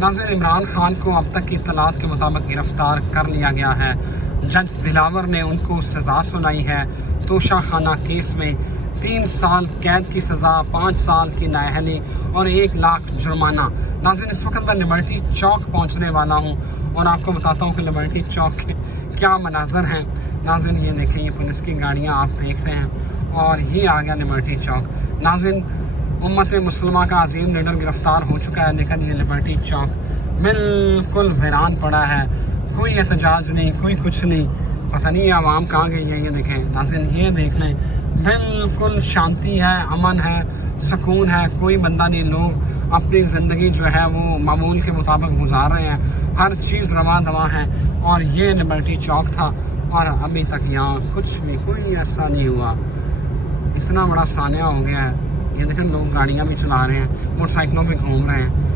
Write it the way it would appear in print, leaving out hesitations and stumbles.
नाज़रीन, इमरान खान को अब तक की इत्तलात के मुताबिक गिरफ्तार कर लिया गया है। जज दिलावर ने उनको सज़ा सुनाई है। तोशा खाना केस में 3 साल कैद की सज़ा, 5 साल की नाअहली और 1 लाख जुर्माना। नाज़रीन, इस वक्त मैं लिबर्टी चौक पहुंचने वाला हूं और आपको बताता हूं कि लिबर्टी चौक के क्या मनाजर हैं। नाज़रीन, ये देखें, ये पुलिस की गाड़ियां आप देख रहे हैं और ये आ गया लिबर्टी चौक। नाज़रीन, उम्मत मुसलमा का अजीम लीडर गिरफ्तार हो चुका है, लेकिन ये लिबर्टी चौक बिल्कुल वीरान पड़ा है। कोई एहतजाज नहीं, कोई कुछ नहीं, पता नहीं आवाम कहाँ गई है। ये देखें नाज़रीन, ये देख लें, बिल्कुल शांति है, अमन है, सुकून है, कोई बंदा नहीं। लोग अपनी ज़िंदगी जो है वो मामूल के मुताबिक गुजार रहे हैं, हर चीज़ रवा दवा है। और ये लिबर्टी चौक था और अभी तक यहाँ कुछ भी कोई ऐसा नहीं हुआ। इतना बड़ा सानिया हो गया है। ये देखें, लोग गाड़ियाँ भी चला रहे हैं, मोटरसाइकिलों पे घूम रहे हैं।